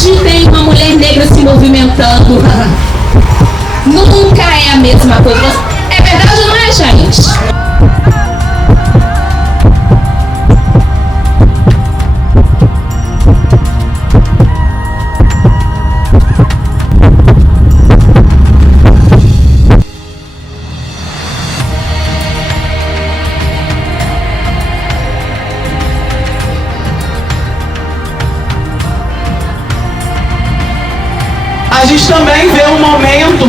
hoje tem uma mulher negra se movimentando, nunca é a mesma coisa. É verdade ou não é, gente? A gente também vê um momento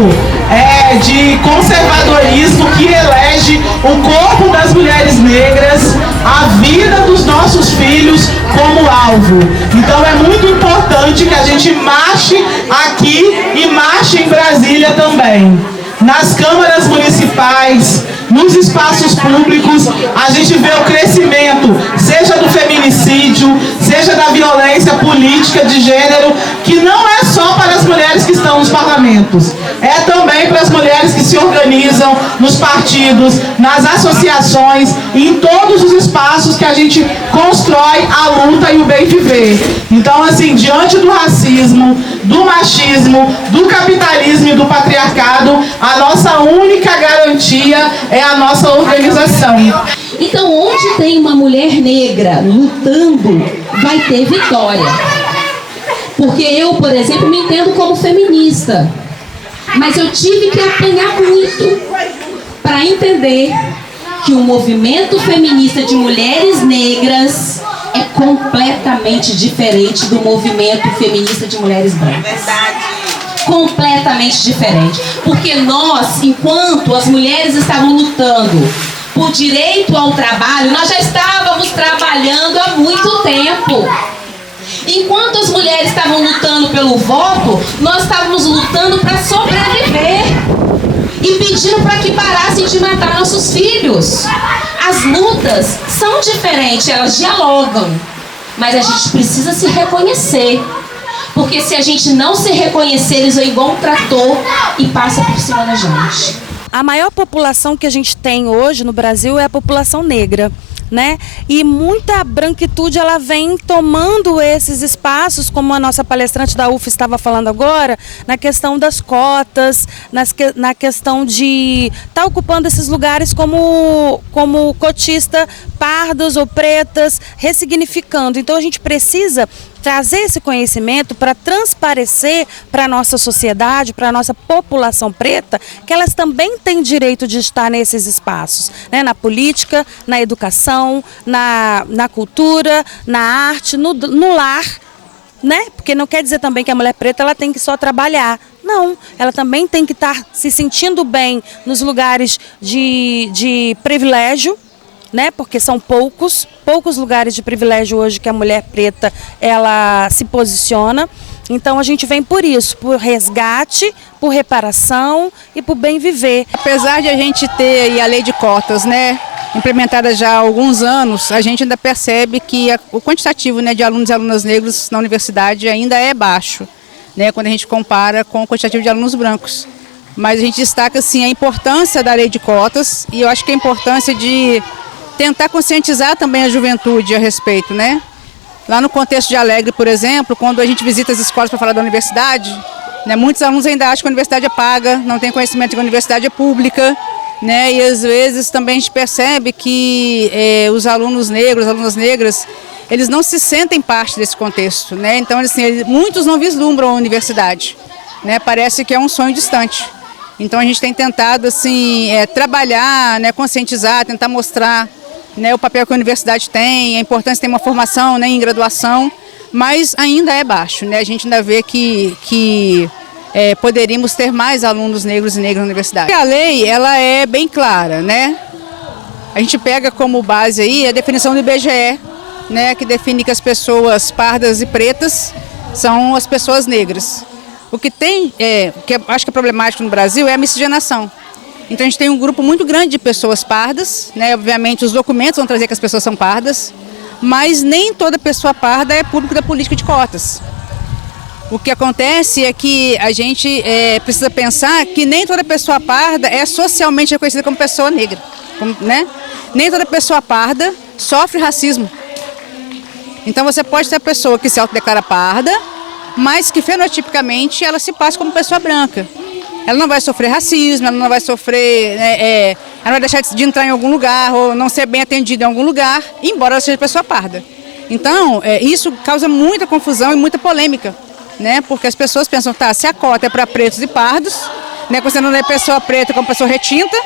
de conservadorismo que elege o corpo das mulheres negras, a vida dos nossos filhos como alvo. Então é muito importante que a gente marche aqui e marche em Brasília também. Nas câmaras municipais, nos espaços públicos, a gente vê o crescimento, seja do feminicídio, seja da violência política de gênero, que não é só para as mulheres que estão nos parlamentos, é também para as mulheres que se organizam nos partidos, nas associações e em todos os espaços que a gente constrói a luta e o bem viver. Então, assim, diante do racismo, do machismo, do capitalismo e do patriarcado, a nossa única garantia é a nossa organização. Então, onde tem uma mulher negra lutando, vai ter vitória. Porque eu, por exemplo, me entendo como feminista, mas eu tive que apanhar muito para entender que o movimento feminista de mulheres negras é completamente diferente do movimento feminista de mulheres brancas. Verdade. Completamente diferente. Porque nós, enquanto as mulheres estavam lutando por direito ao trabalho, nós já estávamos trabalhando há muito tempo. Enquanto as mulheres estavam lutando pelo voto, nós estávamos lutando para sobreviver e pedindo para que parassem de matar nossos filhos. As lutas são diferentes, elas dialogam, mas a gente precisa se reconhecer, porque se a gente não se reconhecer, eles vão igual um trator e passa por cima da gente. A maior população que a gente tem hoje no Brasil é a população negra, né? E muita branquitude ela vem tomando esses espaços, como a nossa palestrante da UF estava falando agora, na questão das cotas, na questão de estar ocupando esses lugares como cotista, pardos ou pretas, ressignificando. Então a gente precisa trazer esse conhecimento para transparecer para a nossa sociedade, para a nossa população preta, que elas também têm direito de estar nesses espaços, né? Na política, na educação, na cultura, na arte, no lar, né? Porque não quer dizer também que a mulher preta ela tem que só trabalhar. Não, ela também tem que estar se sentindo bem nos lugares de privilégio, né? Porque são poucos lugares de privilégio hoje que a mulher preta ela se posiciona. Então a gente vem por isso, por resgate, por reparação e por bem viver. Apesar de a gente ter aí a lei de cotas, né, implementada já há alguns anos, a gente ainda percebe que o quantitativo, né, de alunos e alunas negros na universidade ainda é baixo, né, quando a gente compara com o quantitativo de alunos brancos. Mas a gente destaca assim a importância da lei de cotas e eu acho que a importância de tentar conscientizar também a juventude a respeito, né? Lá no contexto de Alegre, por exemplo, quando a gente visita as escolas para falar da universidade, né, muitos alunos ainda acham que a universidade é paga, não tem conhecimento de que a universidade é pública, né? E às vezes também a gente percebe que os alunos negros, as alunas negras, eles não se sentem parte desse contexto, né? Então, assim, muitos não vislumbram a universidade, né? Parece que é um sonho distante. Então a gente tem tentado assim, trabalhar, né, conscientizar, tentar mostrar, né, o papel que a universidade tem, a importância de ter uma formação, né, em graduação, mas ainda é baixo, né? A gente ainda vê que poderíamos ter mais alunos negros e negras na universidade. A lei ela é bem clara, né? A gente pega como base aí a definição do IBGE, né, que define que as pessoas pardas e pretas são as pessoas negras. O que tem, que eu acho que é problemático no Brasil é a miscigenação. Então a gente tem um grupo muito grande de pessoas pardas, né? Obviamente os documentos vão trazer que as pessoas são pardas, mas nem toda pessoa parda é público da política de cotas. O que acontece é que a gente precisa pensar que nem toda pessoa parda é socialmente reconhecida como pessoa negra, né? Nem toda pessoa parda sofre racismo. Então você pode ter a pessoa que se autodeclara parda, mas que fenotipicamente ela se passa como pessoa branca. Ela não vai sofrer racismo, ela não vai sofrer, ela não vai deixar de entrar em algum lugar ou não ser bem atendida em algum lugar, embora ela seja pessoa parda. Então, isso causa muita confusão e muita polêmica, né? Porque as pessoas pensam, tá, se a cota é para pretos e pardos, né, você não é pessoa preta como pessoa retinta,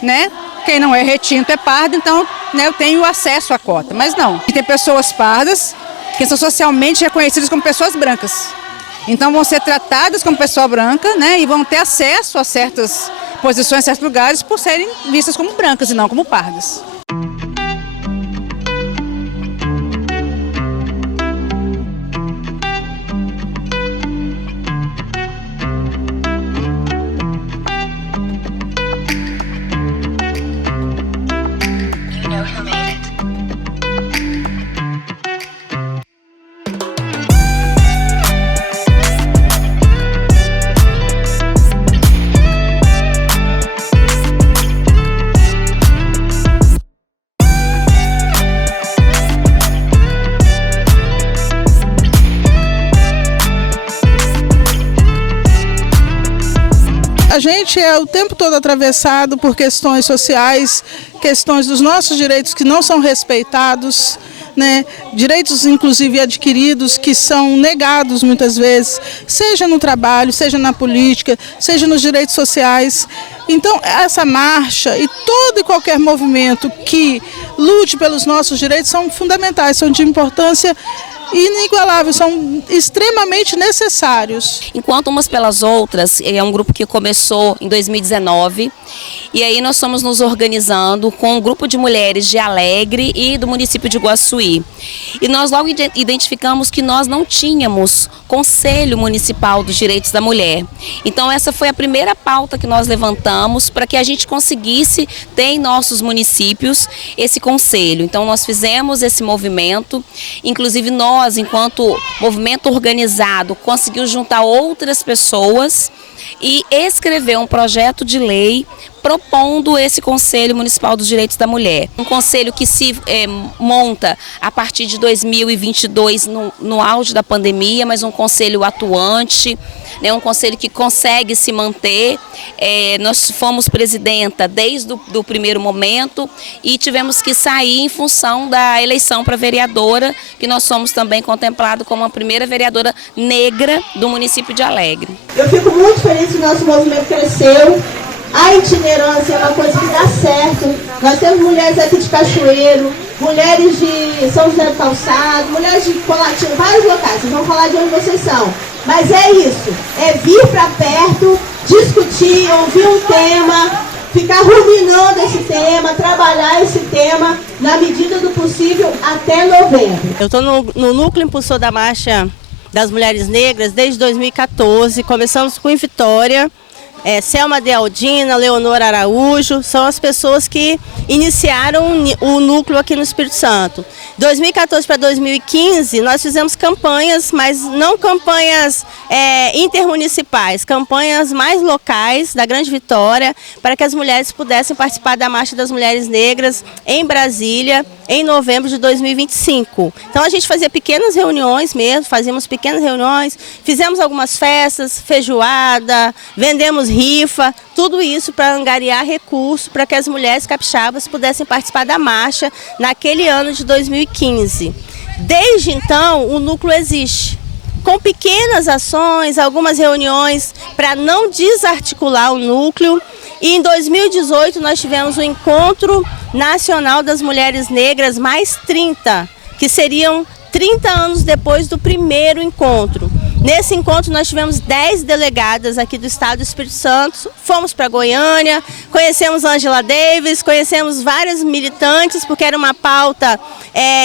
né? Quem não é retinto é pardo, então, né, eu tenho acesso à cota. Mas não, e tem pessoas pardas que são socialmente reconhecidas como pessoas brancas. Então vão ser tratadas como pessoa branca, né, e vão ter acesso a certas posições, certos lugares, por serem vistas como brancas e não como pardas. A gente é o tempo todo atravessado por questões sociais, questões dos nossos direitos que não são respeitados, né? Direitos inclusive adquiridos que são negados muitas vezes, seja no trabalho, seja na política, seja nos direitos sociais. Então essa marcha e todo e qualquer movimento que lute pelos nossos direitos são fundamentais, são de importância inigualável, são extremamente necessários. Enquanto Umas pelas Outras é um grupo que começou em 2019 e aí nós estamos nos organizando com um grupo de mulheres de Alegre e do município de Iguaçuí. E nós logo identificamos que nós não tínhamos Conselho Municipal dos Direitos da Mulher. Então essa foi a primeira pauta que nós levantamos para que a gente conseguisse ter em nossos municípios esse conselho. Então nós fizemos esse movimento, inclusive nós, enquanto movimento organizado, conseguimos juntar outras pessoas e escrever um projeto de lei propondo esse Conselho Municipal dos Direitos da Mulher. Um conselho que se monta a partir de 2022, no auge da pandemia, mas um conselho atuante, né, um conselho que consegue se manter. Nós fomos presidenta desde o primeiro momento e tivemos que sair em função da eleição para vereadora, que nós somos também contemplados como a primeira vereadora negra do município de Alegre. Eu fico muito feliz que o nosso movimento cresceu. A itinerância é uma coisa que dá certo. Nós temos mulheres aqui de Cachoeiro, mulheres de São José do Calçado, mulheres de Colatina, vários locais. Vocês vão falar de onde vocês são. Mas é isso, é vir para perto, discutir, ouvir um tema, ficar ruminando esse tema, trabalhar esse tema na medida do possível até novembro. Eu estou no núcleo impulsor da Marcha das Mulheres Negras desde 2014, começamos com em Vitória. Selma Dealdina, Leonor Araújo, são as pessoas que iniciaram o núcleo aqui no Espírito Santo. 2014 para 2015, nós fizemos campanhas, mas não campanhas intermunicipais, campanhas mais locais da Grande Vitória, para que as mulheres pudessem participar da Marcha das Mulheres Negras em Brasília, em novembro de 2025. Então a gente fazia pequenas reuniões mesmo, fazíamos pequenas reuniões, fizemos algumas festas, feijoada, vendemos rifa, tudo isso para angariar recursos para que as mulheres capixabas pudessem participar da marcha naquele ano de 2015. Desde então, o núcleo existe, com pequenas ações, algumas reuniões para não desarticular o núcleo. E em 2018 nós tivemos o Encontro Nacional das Mulheres Negras mais 30, que seriam 30 anos depois do primeiro encontro. Nesse encontro nós tivemos 10 delegadas aqui do estado do Espírito Santo, fomos para Goiânia, conhecemos Angela Davis, conhecemos várias militantes, porque era uma pauta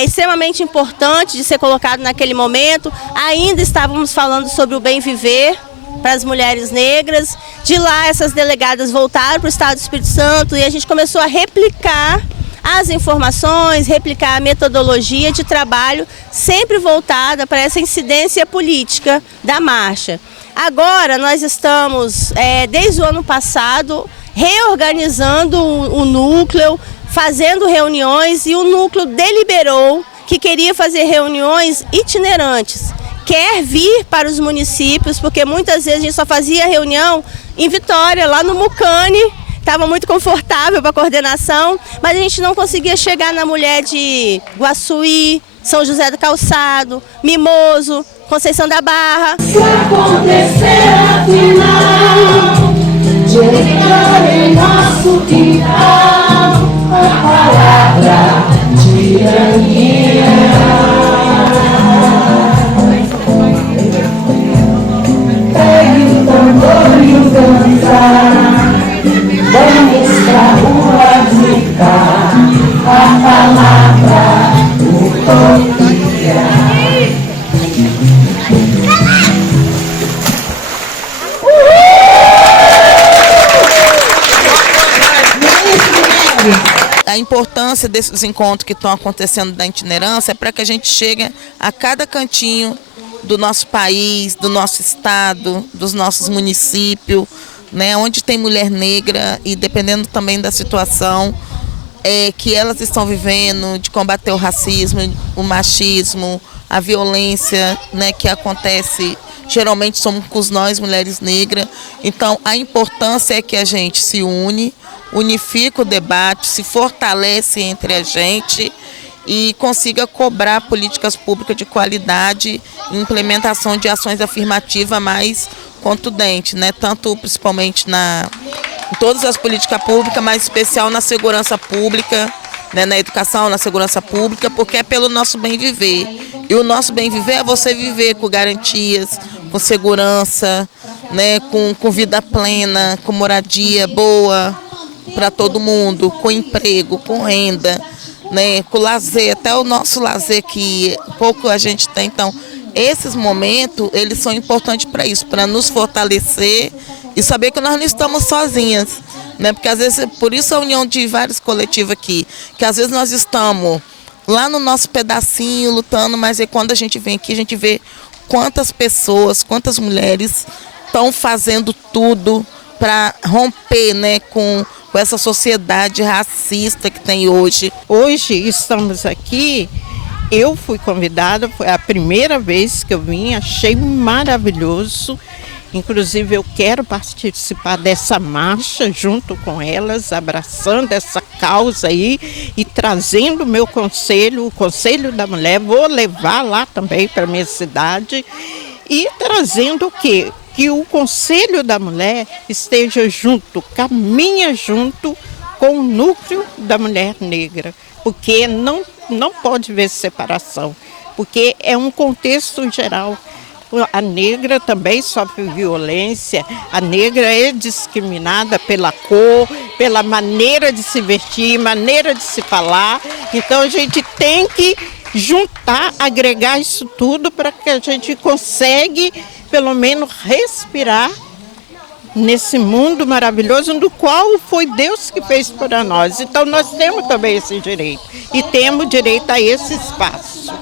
extremamente importante de ser colocado naquele momento. Ainda estávamos falando sobre o bem viver para as mulheres negras. De lá essas delegadas voltaram para o estado do Espírito Santo e a gente começou a replicar as informações, replicar a metodologia de trabalho sempre voltada para essa incidência política da marcha. Agora nós estamos, desde o ano passado, reorganizando o núcleo, fazendo reuniões, e o núcleo deliberou que queria fazer reuniões itinerantes. quer vir para os municípios, porque muitas vezes a gente só fazia reunião em Vitória, lá no Mucane, estava muito confortável para a coordenação, mas a gente não conseguia chegar na mulher de Guaçuí, São José do Calçado, Mimoso, Conceição da Barra. Se acontecer afinal, de entrar em nosso quintal, a palavra tirania. Pegue o tambor e o dançar, vamos pra rua gritar a palavra utopia. A importância desses encontros que estão acontecendo da itinerância é para que a gente chegue a cada cantinho do nosso país, do nosso estado, dos nossos municípios, né, onde tem mulher negra e dependendo também da situação que elas estão vivendo, de combater o racismo, o machismo, a violência, né, que acontece, geralmente somos nós, mulheres negras. Então a importância é que a gente se une, unifica o debate, se fortalece entre a gente e consiga cobrar políticas públicas de qualidade e implementação de ações afirmativas mais contundentes, né? Tanto principalmente em todas as políticas públicas, mas em especial na segurança pública, né? Na educação, na segurança pública, porque é pelo nosso bem viver. E o nosso bem viver é você viver com garantias, com segurança, né? Com vida plena, com moradia boa para todo mundo, com emprego, com renda, né, com lazer, até o nosso lazer que pouco a gente tem. Então, esses momentos, eles são importantes para isso, para nos fortalecer e saber que nós não estamos sozinhas, né? Porque às vezes, por isso a união de vários coletivos aqui, que às vezes nós estamos lá no nosso pedacinho lutando, mas é quando a gente vem aqui, a gente vê quantas pessoas, quantas mulheres estão fazendo tudo para romper, né, com essa sociedade racista que tem hoje. Hoje estamos aqui, eu fui convidada, foi a primeira vez que eu vim, achei maravilhoso. Inclusive eu quero participar dessa marcha junto com elas, abraçando essa causa aí e trazendo o meu conselho, o Conselho da Mulher, vou levar lá também para a minha cidade e trazendo o quê? Que o Conselho da Mulher esteja junto, caminha junto com o núcleo da mulher negra, porque não pode haver separação, porque é um contexto geral. A negra também sofre violência, a negra é discriminada pela cor, pela maneira de se vestir, maneira de se falar, então a gente tem que juntar, agregar isso tudo para que a gente consiga pelo menos respirar nesse mundo maravilhoso do qual foi Deus que fez para nós. Então nós temos também esse direito e temos direito a esse espaço.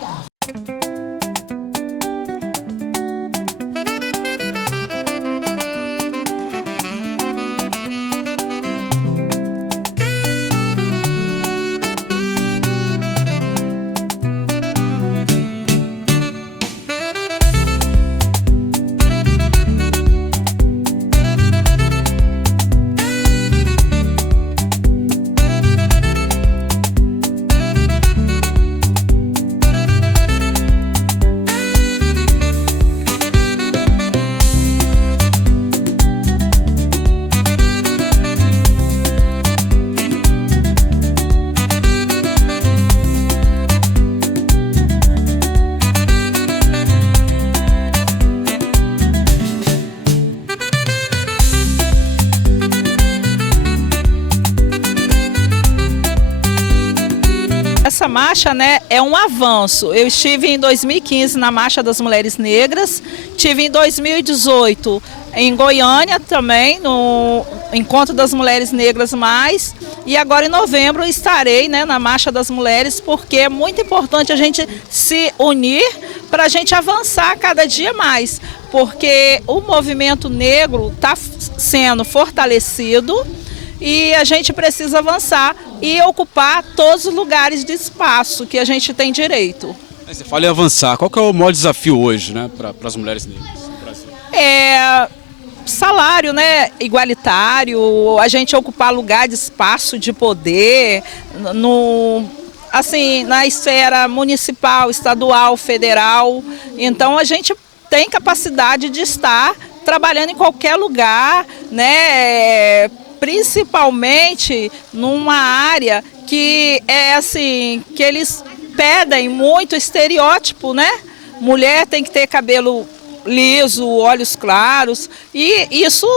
Essa marcha, né, é um avanço. Eu estive em 2015 na Marcha das Mulheres Negras, estive em 2018 em Goiânia também, no Encontro das Mulheres Negras Mais, e agora em novembro estarei, né, na Marcha das Mulheres, porque é muito importante a gente se unir para a gente avançar cada dia mais, porque o movimento negro está sendo fortalecido e a gente precisa avançar e ocupar todos os lugares de espaço que a gente tem direito. Você fala em avançar, qual que é o maior desafio hoje, né, para as mulheres negras no Brasil? Salário, né, igualitário, a gente ocupar lugar de espaço de poder, assim, na esfera municipal, estadual, federal. Então a gente tem capacidade de estar trabalhando em qualquer lugar, né, principalmente numa área que é assim, que eles pedem muito estereótipo, né? Mulher tem que ter cabelo liso, olhos claros, e isso,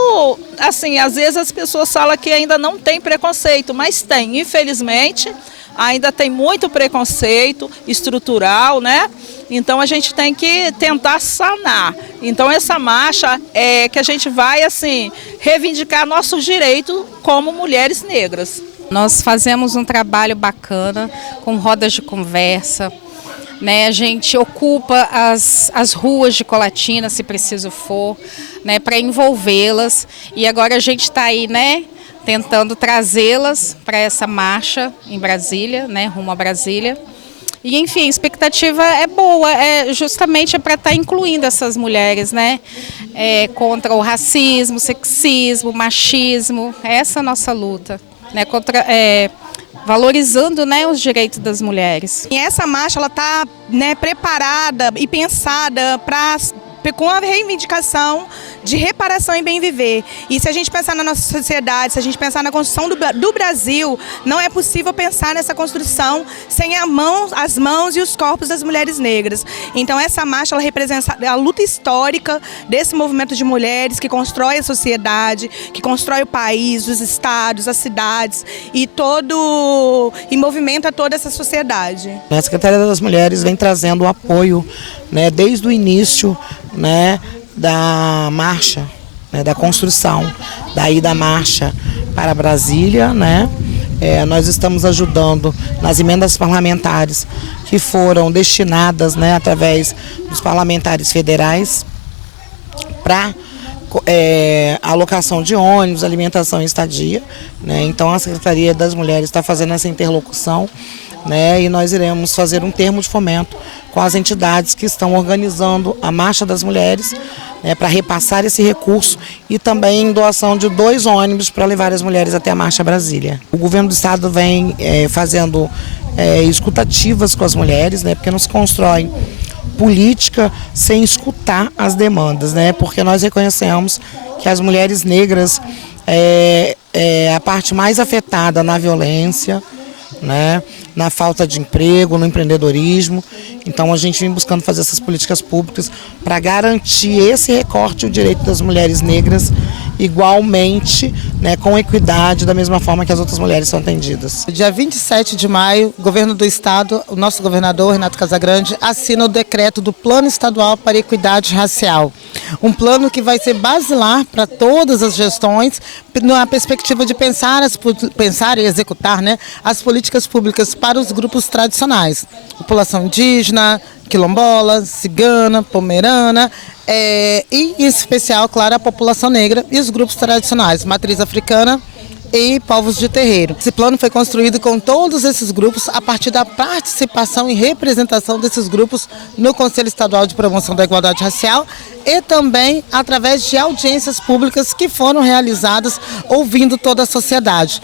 assim, às vezes as pessoas falam que ainda não tem preconceito, mas tem, infelizmente, ainda tem muito preconceito estrutural, né? Então a gente tem que tentar sanar. Então essa marcha é que a gente vai, assim, reivindicar nossos direitos como mulheres negras. Nós fazemos um trabalho bacana, com rodas de conversa, né? A gente ocupa as ruas de Colatina, se preciso for, né? Para envolvê-las. E agora a gente está aí, né? Tentando trazê-las para essa marcha em Brasília, né? Rumo a Brasília. E, enfim, a expectativa é boa, justamente para estar incluindo essas mulheres, né? Contra o racismo, sexismo, machismo. Essa é a nossa luta, né? Valorizando, né, os direitos das mulheres. E essa marcha ela está, né, preparada e pensada com a reivindicação de reparação e bem viver. E se a gente pensar na nossa sociedade, se a gente pensar na construção do Brasil, não é possível pensar nessa construção sem as mãos e os corpos das mulheres negras. Então essa marcha ela representa a luta histórica desse movimento de mulheres que constrói a sociedade, que constrói o país, os estados, as cidades e movimenta toda essa sociedade. A Secretaria das Mulheres vem trazendo o apoio, né, desde o início, né, da marcha, né, da construção daí da marcha para Brasília, né? Nós estamos ajudando nas emendas parlamentares que foram destinadas, né, através dos parlamentares federais para alocação de ônibus, alimentação e estadia, né? Então a Secretaria das Mulheres está fazendo essa interlocução, né? E nós iremos fazer um termo de fomento com as entidades que estão organizando a Marcha das Mulheres, né, para repassar esse recurso e também doação de 2 ônibus para levar as mulheres até a Marcha Brasília. O governo do estado vem fazendo escutativas com as mulheres, né, porque não se constrói política sem escutar as demandas, né, porque nós reconhecemos que as mulheres negras é a parte mais afetada na violência, né, na falta de emprego, no empreendedorismo. Então a gente vem buscando fazer essas políticas públicas para garantir esse recorte, o direito das mulheres negras igualmente, né, com equidade, da mesma forma que as outras mulheres são atendidas. Dia 27 de maio, o governo do estado, o nosso governador Renato Casagrande, assina o decreto do Plano Estadual para a Equidade Racial. Um plano que vai ser basilar para todas as gestões, na perspectiva de pensar e executar, né, as políticas públicas para os grupos tradicionais. População indígena, quilombola, cigana, pomerana, e em especial, claro, a população negra e os grupos tradicionais, matriz africana e povos de terreiro. Esse plano foi construído com todos esses grupos a partir da participação e representação desses grupos no Conselho Estadual de Promoção da Igualdade Racial e também através de audiências públicas que foram realizadas ouvindo toda a sociedade.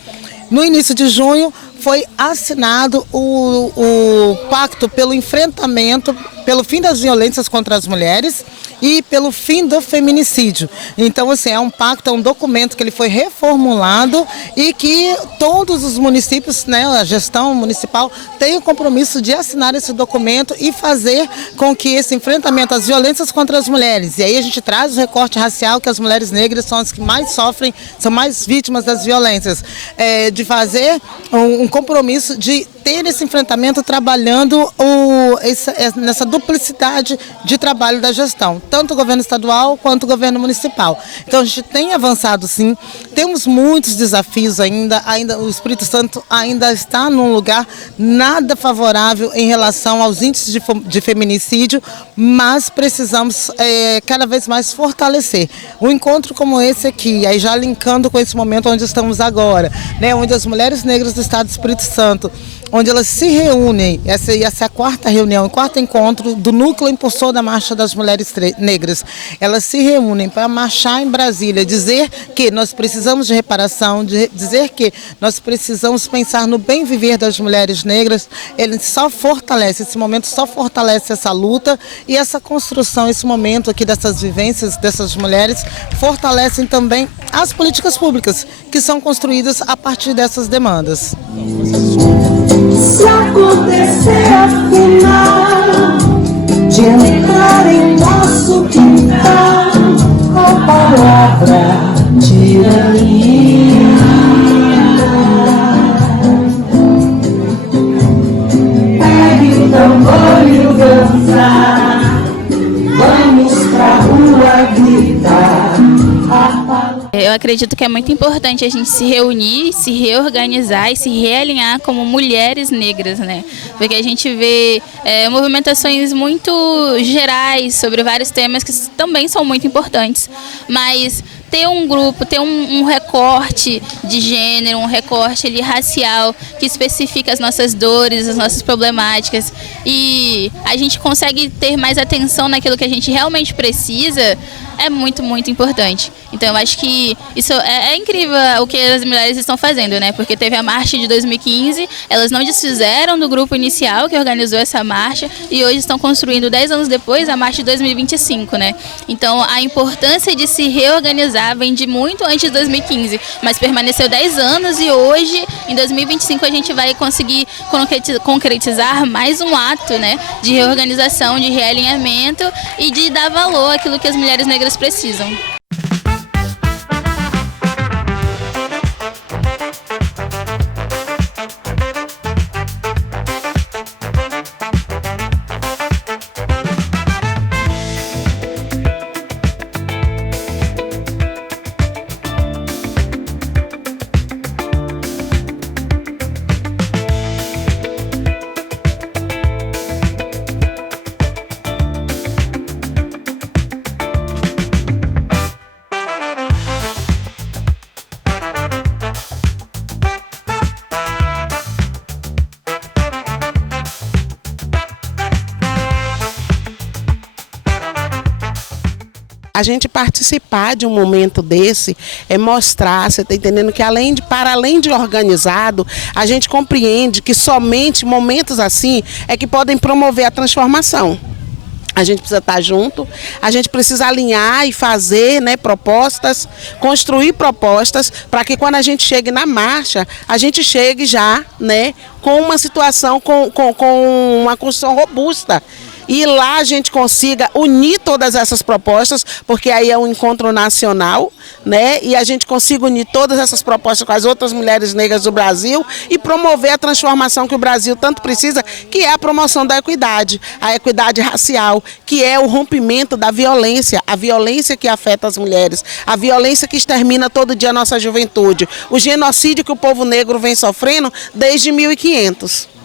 No início de junho foi assinado o pacto pelo enfrentamento, pelo fim das violências contra as mulheres e pelo fim do feminicídio. Então, assim, é um pacto, é um documento que ele foi reformulado e que todos os municípios, né, a gestão municipal tem o compromisso de assinar esse documento e fazer com que esse enfrentamento às violências contra as mulheres, e aí a gente traz o recorte racial, que as mulheres negras são as que mais sofrem, são mais vítimas das violências, de fazer um compromisso de ter esse enfrentamento trabalhando nessa duplicidade de trabalho da gestão, tanto o governo estadual quanto o governo municipal. Então a gente tem avançado sim, temos muitos desafios ainda o Espírito Santo ainda está num lugar nada favorável em relação aos índices de feminicídio, mas precisamos cada vez mais fortalecer. Um encontro como esse aqui, aí já linkando com esse momento onde estamos agora, né, onde as mulheres negras do estado do Espírito Santo onde elas se reúnem, essa é a quarta reunião, o quarto encontro do Núcleo Impulsor da Marcha das Mulheres Negras. Elas se reúnem para marchar em Brasília, dizer que nós precisamos de reparação, dizer que nós precisamos pensar no bem viver das mulheres negras. Ele só fortalece, esse momento só fortalece essa luta e essa construção, esse momento aqui dessas vivências dessas mulheres, fortalecem também as políticas públicas que são construídas a partir dessas demandas. Se acontecer afinal de entrar em nosso quintal a palavra tirania, pegue o tambor e o ganzá, vamos pra rua gritar a palavra. Eu acredito que é muito importante a gente se reunir, se reorganizar e se realinhar como mulheres negras, né? Porque a gente vê movimentações muito gerais sobre vários temas que também são muito importantes, mas ter um grupo, ter um recorte de gênero, um recorte ali racial que especifica as nossas dores, as nossas problemáticas, e a gente consegue ter mais atenção naquilo que a gente realmente precisa, é muito, muito importante. Então eu acho que isso é incrível o que as mulheres estão fazendo, né? Porque teve a marcha de 2015, elas não desfizeram do grupo inicial que organizou essa marcha e hoje estão construindo 10 anos depois a marcha de 2025, né? Então a importância de se reorganizar vem de muito antes de 2015, mas permaneceu 10 anos e hoje, em 2025, a gente vai conseguir concretizar mais um ato, né? De reorganização, de realinhamento e de dar valor àquilo que as mulheres negras precisam. A gente participar de um momento desse é mostrar, você está entendendo, que para além de organizado, a gente compreende que somente momentos assim é que podem promover a transformação. A gente precisa estar junto, a gente precisa alinhar e fazer, né, propostas, construir propostas para que quando a gente chegue na marcha, a gente chegue já, né, com uma situação, com uma construção robusta. E lá a gente consiga unir todas essas propostas, porque aí é um encontro nacional, né? E a gente consiga unir todas essas propostas com as outras mulheres negras do Brasil e promover a transformação que o Brasil tanto precisa, que é a promoção da equidade, a equidade racial, que é o rompimento da violência, a violência que afeta as mulheres, a violência que extermina todo dia a nossa juventude, o genocídio que o povo negro vem sofrendo desde 1500.